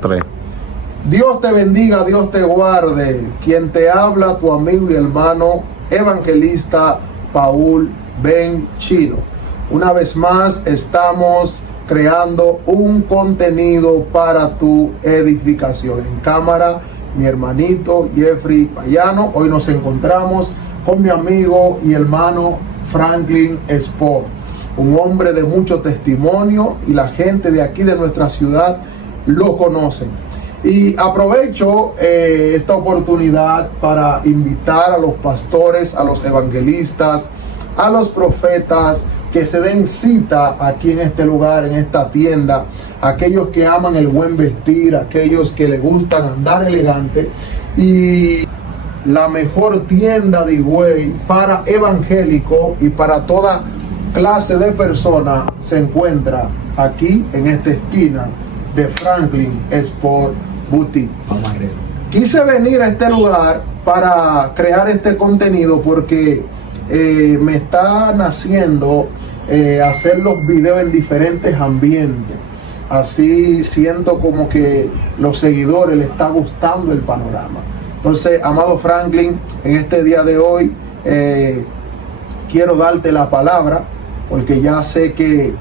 3. Dios te bendiga, Dios te guarde. Quien te habla, tu amigo y hermano evangelista Paul Ben Chino. Una vez más estamos creando un contenido para tu edificación. En cámara, mi hermanito Jeffrey Payano. Hoy nos encontramos con mi amigo y hermano Franklin Sport, un hombre de mucho testimonio, y la gente de aquí de nuestra ciudad lo conocen. Y aprovecho esta oportunidad para invitar a los pastores, a los evangelistas, a los profetas que se den cita aquí en este lugar, en esta tienda, aquellos que aman el buen vestir, aquellos que les gustan andar elegante. Y la mejor tienda de Higüey para evangélico y para toda clase de persona se encuentra aquí en esta esquina de Franklin Sport Boutique. Quise venir a este lugar para crear este contenido porque me está naciendo hacer los videos en diferentes ambientes. Así siento como que los seguidores les está gustando el panorama. Entonces, amado Franklin, en este día de hoy quiero darte la palabra, porque ya sé que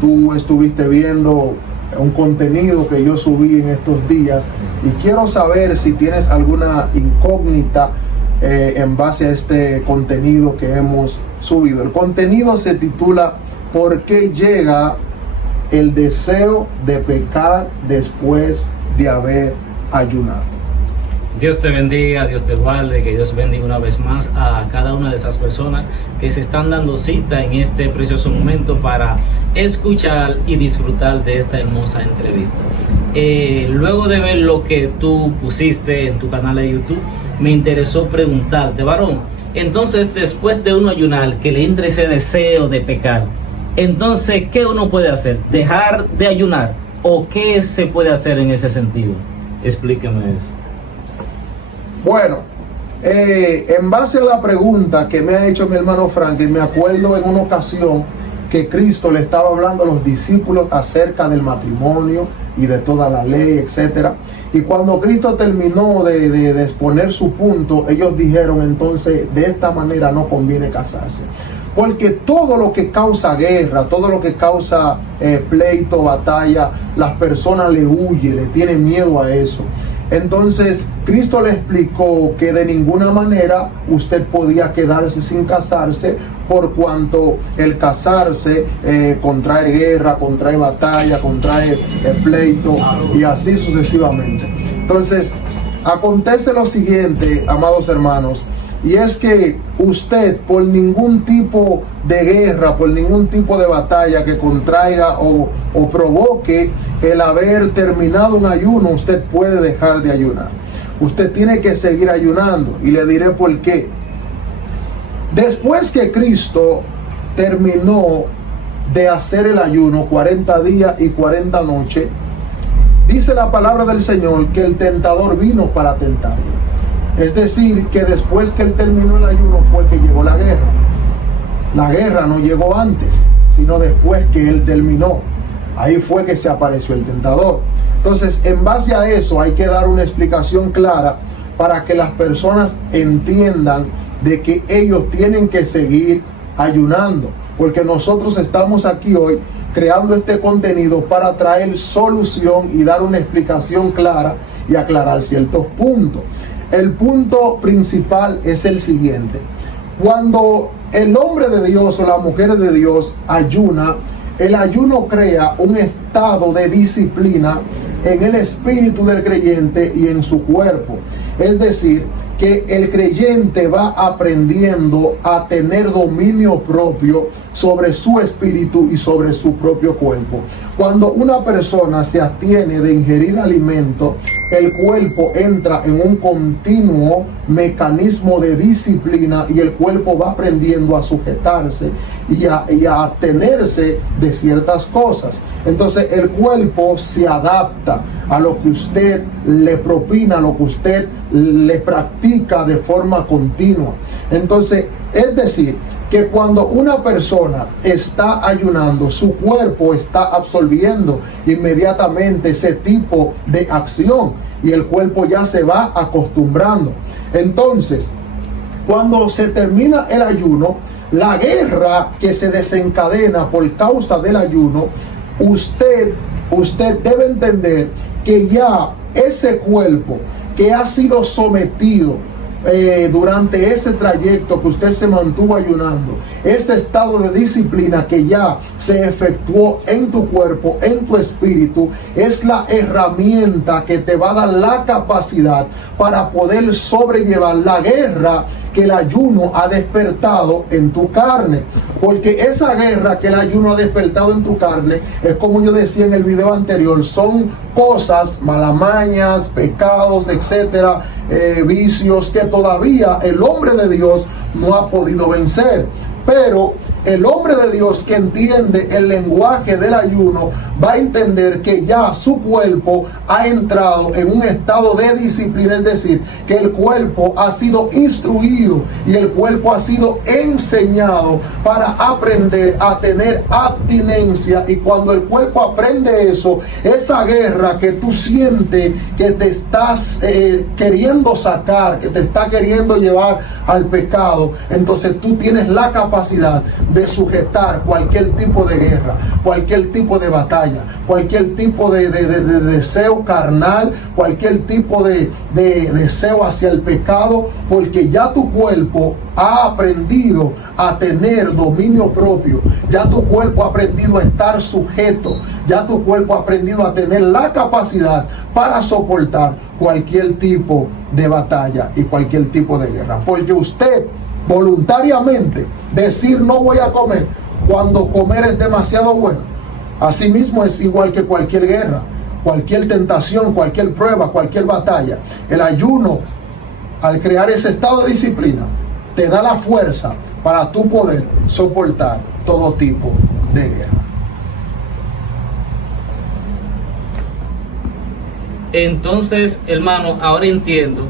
tú estuviste viendo un contenido que yo subí en estos días, y quiero saber si tienes alguna incógnita en base a este contenido que hemos subido. El contenido se titula ¿Por qué llega el deseo de pecar después de haber ayunado? Dios te bendiga, Dios te guarde, que Dios bendiga una vez más a cada una de esas personas que se están dando cita en este precioso momento para escuchar y disfrutar de esta hermosa entrevista. Luego de ver lo que tú pusiste en tu canal de YouTube, me interesó preguntarte, varón, entonces después de uno ayunar, que le entre ese deseo de pecar, entonces, ¿qué uno puede hacer? ¿Dejar de ayunar? ¿O qué se puede hacer en ese sentido? Explíqueme eso. Bueno, en base a la pregunta que me ha hecho mi hermano Franklin, me acuerdo en una ocasión que Cristo le estaba hablando a los discípulos acerca del matrimonio y de toda la ley, etcétera. Y cuando Cristo terminó de exponer su punto, ellos dijeron: entonces de esta manera no conviene casarse, porque todo lo que causa guerra, todo lo que causa pleito, batalla, las personas le huyen, le tienen miedo a eso. Entonces Cristo le explicó que de ninguna manera usted podía quedarse sin casarse, por cuanto el casarse contrae guerra, contrae batalla, contrae pleito, y así sucesivamente. Entonces acontece lo siguiente, amados hermanos, y es que usted, por ningún tipo de guerra, por ningún tipo de batalla que contraiga o provoque el haber terminado un ayuno, usted puede dejar de ayunar. Usted tiene que seguir ayunando, y le diré por qué. Después que Cristo terminó de hacer el ayuno 40 días y 40 noches, dice la palabra del Señor que el tentador vino para tentarlo. Es decir, que después que él terminó el ayuno fue que llegó la guerra. La guerra no llegó antes, sino después que él terminó. Ahí fue que se apareció el tentador. Entonces, en base a eso hay que dar una explicación clara para que las personas entiendan de que ellos tienen que seguir ayunando. Porque nosotros estamos aquí hoy creando este contenido para traer solución y dar una explicación clara y aclarar ciertos puntos. El punto principal es el siguiente: cuando el hombre de Dios o la mujer de Dios ayuna, el ayuno crea un estado de disciplina en el espíritu del creyente y en su cuerpo. Es decir, que el creyente va aprendiendo a tener dominio propio sobre su espíritu y sobre su propio cuerpo. Cuando una persona se abstiene de ingerir alimento, el cuerpo entra en un continuo mecanismo de disciplina, y el cuerpo va aprendiendo a sujetarse y a abstenerse de ciertas cosas. Entonces el cuerpo se adapta a lo que usted le propina, a lo que usted le practica de forma continua. Entonces, es decir, que cuando una persona está ayunando, su cuerpo está absorbiendo inmediatamente ese tipo de acción y el cuerpo ya se va acostumbrando. Entonces, cuando se termina el ayuno, la guerra que se desencadena por causa del ayuno, usted debe entender que ya ese cuerpo que ha sido sometido durante ese trayecto que usted se mantuvo ayunando, ese estado de disciplina que ya se efectuó en tu cuerpo, en tu espíritu, es la herramienta que te va a dar la capacidad para poder sobrellevar la guerra que el ayuno ha despertado en tu carne. Porque esa guerra que el ayuno ha despertado en tu carne, es como yo decía en el video anterior, son cosas, malamañas, pecados, etcétera, vicios que todavía el hombre de Dios no ha podido vencer. Pero el hombre de Dios que entiende el lenguaje del ayuno va a entender que ya su cuerpo ha entrado en un estado de disciplina, es decir, que el cuerpo ha sido instruido y el cuerpo ha sido enseñado para aprender a tener abstinencia. Y cuando el cuerpo aprende eso, esa guerra que tú sientes que te estás queriendo sacar, que te está queriendo llevar al pecado, entonces tú tienes la capacidad de sujetar cualquier tipo de guerra, cualquier tipo de batalla, cualquier tipo de deseo carnal, cualquier tipo de deseo hacia el pecado, porque ya tu cuerpo ha aprendido a tener dominio propio, ya tu cuerpo ha aprendido a estar sujeto, ya tu cuerpo ha aprendido a tener la capacidad para soportar cualquier tipo de batalla y cualquier tipo de guerra. Porque usted voluntariamente decir no voy a comer cuando comer es demasiado bueno, asimismo es igual que cualquier guerra, cualquier tentación, cualquier prueba, cualquier batalla. El ayuno, al crear ese estado de disciplina, te da la fuerza para tú poder soportar todo tipo de guerra. Entonces, hermano, ahora entiendo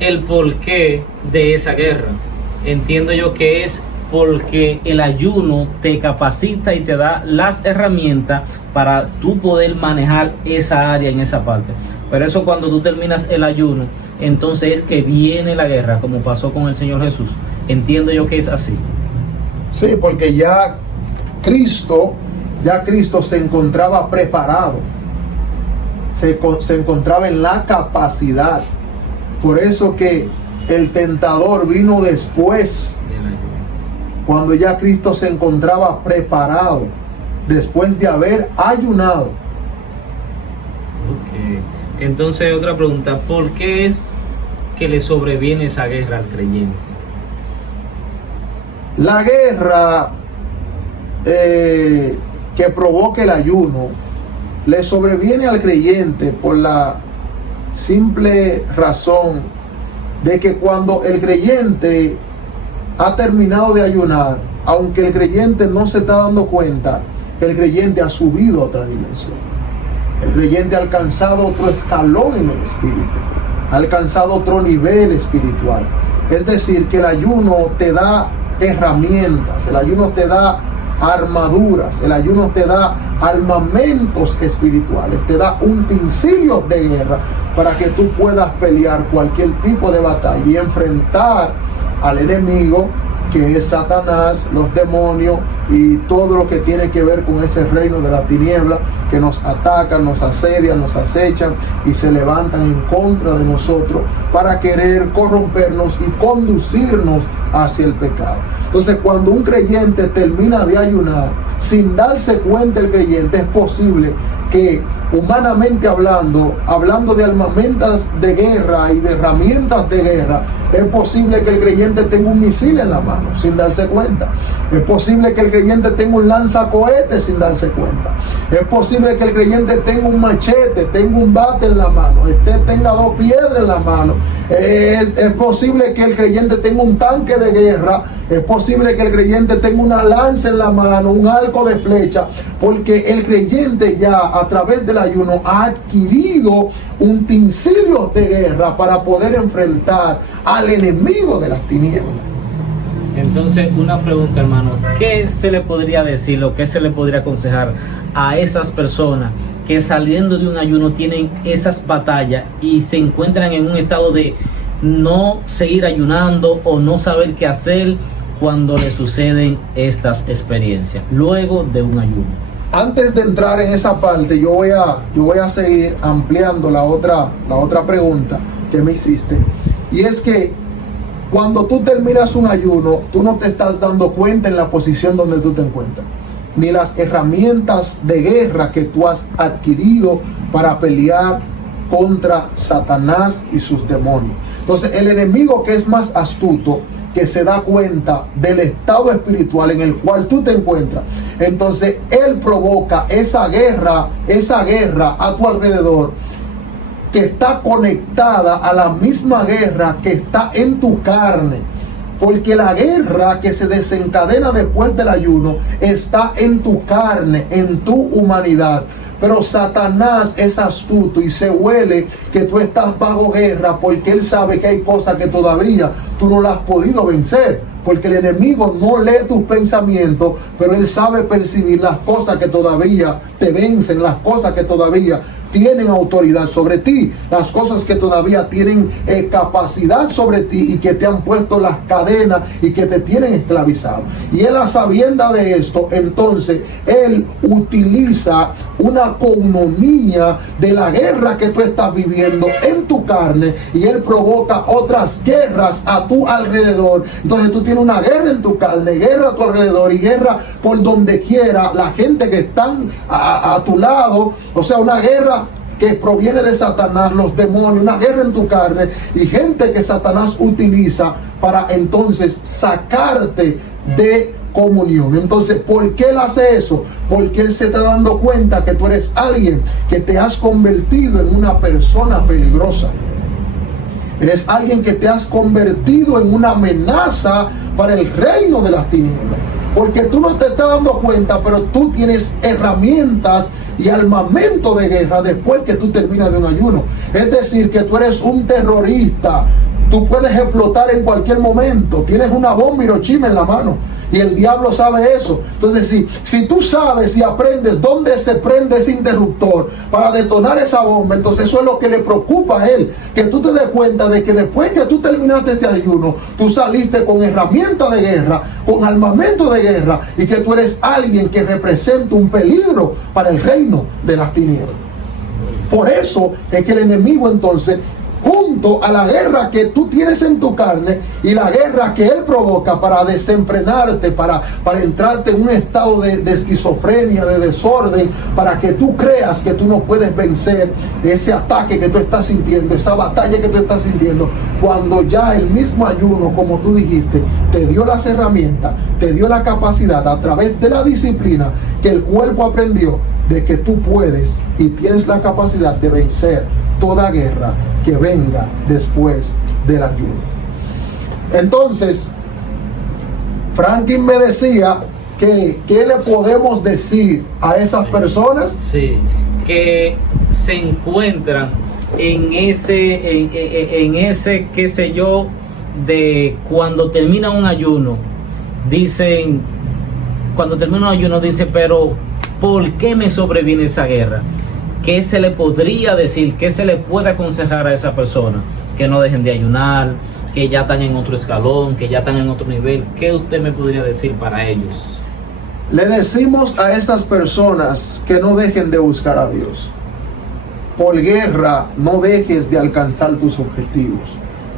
el porqué de esa guerra. Entiendo yo que es porque el ayuno te capacita y te da las herramientas para tú poder manejar esa área en esa parte. Pero eso, cuando tú terminas el ayuno, entonces es que viene la guerra, como pasó con el Señor Jesús. Entiendo yo que es así. Sí, porque ya Cristo se encontraba preparado, se encontraba en la capacidad. Por eso que el tentador vino después, cuando ya Cristo se encontraba preparado, después de haber ayunado. Okay. Entonces, otra pregunta: ¿por qué es que le sobreviene esa guerra al creyente? La guerra que provoca el ayuno le sobreviene al creyente por la simple razón de que cuando el creyente ha terminado de ayunar, aunque el creyente no se está dando cuenta, el creyente ha subido a otra dimensión. El creyente ha alcanzado otro escalón en el espíritu, ha alcanzado otro nivel espiritual. Es decir, que el ayuno te da herramientas, el ayuno te da armaduras, el ayuno te da armamentos espirituales, te da utensilios de guerra para que tú puedas pelear cualquier tipo de batalla y enfrentar al enemigo, que es Satanás, los demonios y todo lo que tiene que ver con ese reino de la tiniebla que nos atacan, nos asedian, nos acechan y se levantan en contra de nosotros para querer corrompernos y conducirnos hacia el pecado. Entonces, cuando un creyente termina de ayunar, sin darse cuenta el creyente, es posible que, humanamente hablando de armamentos de guerra y de herramientas de guerra, es posible que el creyente tenga un misil en la mano sin darse cuenta. Es posible que el creyente tenga un lanzacohetes sin darse cuenta. Es posible que el creyente tenga un machete, tenga un bate en la mano, tenga 2 piedras en la mano. Es posible que el creyente tenga un tanque de guerra. Es posible que el creyente tenga una lanza en la mano, un arco de flecha, porque el creyente ya a través del ayuno ha adquirido utensilios de guerra para poder enfrentar al enemigo de las tinieblas. Entonces, una pregunta, hermano, ¿qué se le podría decir o qué se le podría aconsejar a esas personas que saliendo de un ayuno tienen esas batallas y se encuentran en un estado de no seguir ayunando o no saber qué hacer cuando le suceden estas experiencias luego de un ayuno? Antes de entrar en esa parte, yo voy a seguir ampliando la otra pregunta que me hiciste. Y es que cuando tú terminas un ayuno, tú no te estás dando cuenta en la posición donde tú te encuentras, ni las herramientas de guerra que tú has adquirido para pelear contra Satanás y sus demonios. Entonces, el enemigo, que es más astuto, que se da cuenta del estado espiritual en el cual tú te encuentras, entonces él provoca esa guerra a tu alrededor, que está conectada a la misma guerra que está en tu carne. Porque la guerra que se desencadena después del ayuno está en tu carne, en tu humanidad. Pero Satanás es astuto y se huele que tú estás bajo guerra, porque él sabe que hay cosas que todavía tú no las has podido vencer. Porque el enemigo no lee tus pensamientos, pero él sabe percibir las cosas que todavía te vencen, las cosas que todavía tienen autoridad sobre ti, las cosas que todavía tienen capacidad sobre ti y que te han puesto las cadenas y que te tienen esclavizado. Y él, a sabienda de esto, entonces él utiliza una comunión de la guerra que tú estás viviendo en tu carne, y él provoca otras guerras a tu alrededor. Entonces tú tienes una guerra en tu carne, guerra a tu alrededor y guerra por donde quiera, la gente que están a tu lado. O sea, una guerra que proviene de Satanás, los demonios, una guerra en tu carne y gente que Satanás utiliza para entonces sacarte de comunión. Entonces, ¿por qué él hace eso? Porque él se está dando cuenta que tú eres alguien que te has convertido en una persona peligrosa. Eres alguien que te has convertido en una amenaza para el reino de las tinieblas. Porque tú no te estás dando cuenta, pero tú tienes herramientas y armamento de guerra después que tú terminas de un ayuno. Es decir, que tú eres un terrorista. Tú puedes explotar en cualquier momento. Tienes una bomba Hiroshima en la mano. Y el diablo sabe eso. Entonces, si tú sabes y aprendes dónde se prende ese interruptor para detonar esa bomba, entonces eso es lo que le preocupa a él. Que tú te des cuenta de que después que tú terminaste este ayuno, tú saliste con herramientas de guerra, con armamento de guerra, y que tú eres alguien que representa un peligro para el reino de las tinieblas. Por eso es que el enemigo, entonces, junto a la guerra que tú tienes en tu carne y la guerra que él provoca para desenfrenarte, para entrarte en un estado de esquizofrenia, de desorden, para que tú creas que tú no puedes vencer ese ataque que tú estás sintiendo, esa batalla que tú estás sintiendo, cuando ya el mismo ayuno, como tú dijiste, te dio las herramientas, te dio la capacidad a través de la disciplina que el cuerpo aprendió, de que tú puedes y tienes la capacidad de vencer toda guerra que venga después del ayuno. Entonces, Franklin me decía que ¿qué le podemos decir a esas personas? Sí, que se encuentran en ese qué sé yo, de cuando termina un ayuno, dicen, pero ¿por qué me sobreviene esa guerra? ¿Qué se le podría decir? ¿Qué se le puede aconsejar a esa persona? Que no dejen de ayunar, que ya están en otro escalón, que ya están en otro nivel. ¿Qué usted me podría decir para ellos? Le decimos a estas personas que no dejen de buscar a Dios. Por guerra no dejes de alcanzar tus objetivos.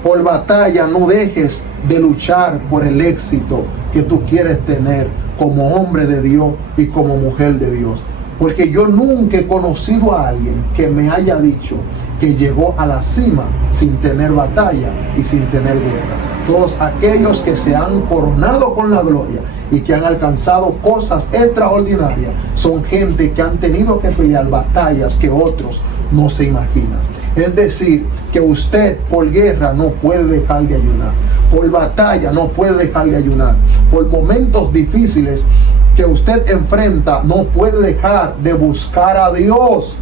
Por batalla no dejes de luchar por el éxito que tú quieres tener como hombre de Dios y como mujer de Dios. Porque yo nunca he conocido a alguien que me haya dicho que llegó a la cima sin tener batalla y sin tener guerra. Todos aquellos que se han coronado con la gloria y que han alcanzado cosas extraordinarias son gente que han tenido que pelear batallas que otros no se imaginan. Es decir, que usted por guerra no puede dejar de ayunar. Por batalla no puede dejar de ayunar. Por momentos difíciles que usted enfrenta, no puede dejar de buscar a Dios.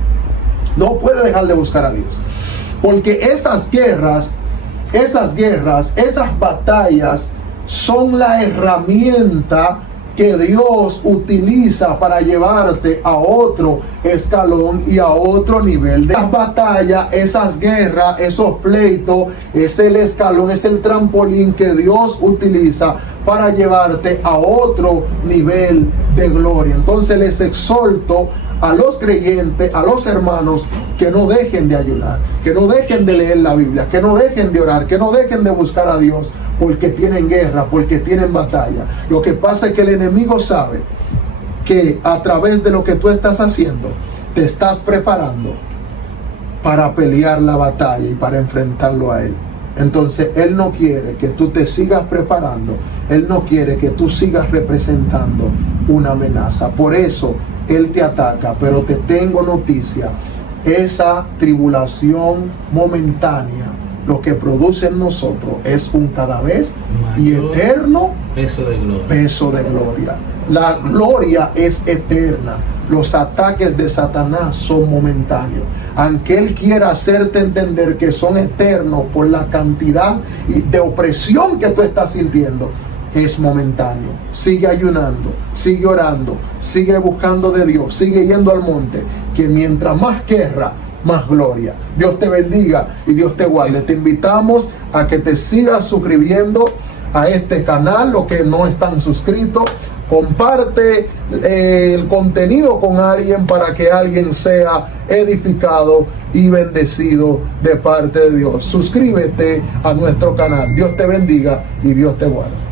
No puede dejar de buscar a Dios. Porque esas guerras, esas batallas son la herramienta que Dios utiliza para llevarte a otro escalón y a otro nivel. De las batallas, esas guerras, esos pleitos, es el escalón, es el trampolín que Dios utiliza para llevarte a otro nivel de gloria. Entonces les exhorto a los creyentes, a los hermanos, que no dejen de ayunar, que no dejen de leer la Biblia, que no dejen de orar, que no dejen de buscar a Dios, porque tienen guerra, porque tienen batalla. Lo que pasa es que el enemigo sabe que a través de lo que tú estás haciendo, te estás preparando para pelear la batalla y para enfrentarlo a él. Entonces él no quiere que tú te sigas preparando, él no quiere que tú sigas representando una amenaza. Por eso él te ataca. Pero te tengo noticia: esa tribulación momentánea, lo que produce en nosotros es un cada vez y eterno peso de gloria. La gloria es eterna. Los ataques de Satanás son momentáneos. Aunque él quiera hacerte entender que son eternos por la cantidad de opresión que tú estás sintiendo, es momentáneo. Sigue ayunando, sigue orando, sigue buscando de Dios, sigue yendo al monte, que mientras más guerra, más gloria. Dios te bendiga y Dios te guarde. Te invitamos a que te sigas suscribiendo a este canal, los que no están suscritos. Comparte el contenido con alguien para que alguien sea edificado y bendecido de parte de Dios. Suscríbete a nuestro canal. Dios te bendiga y Dios te guarde.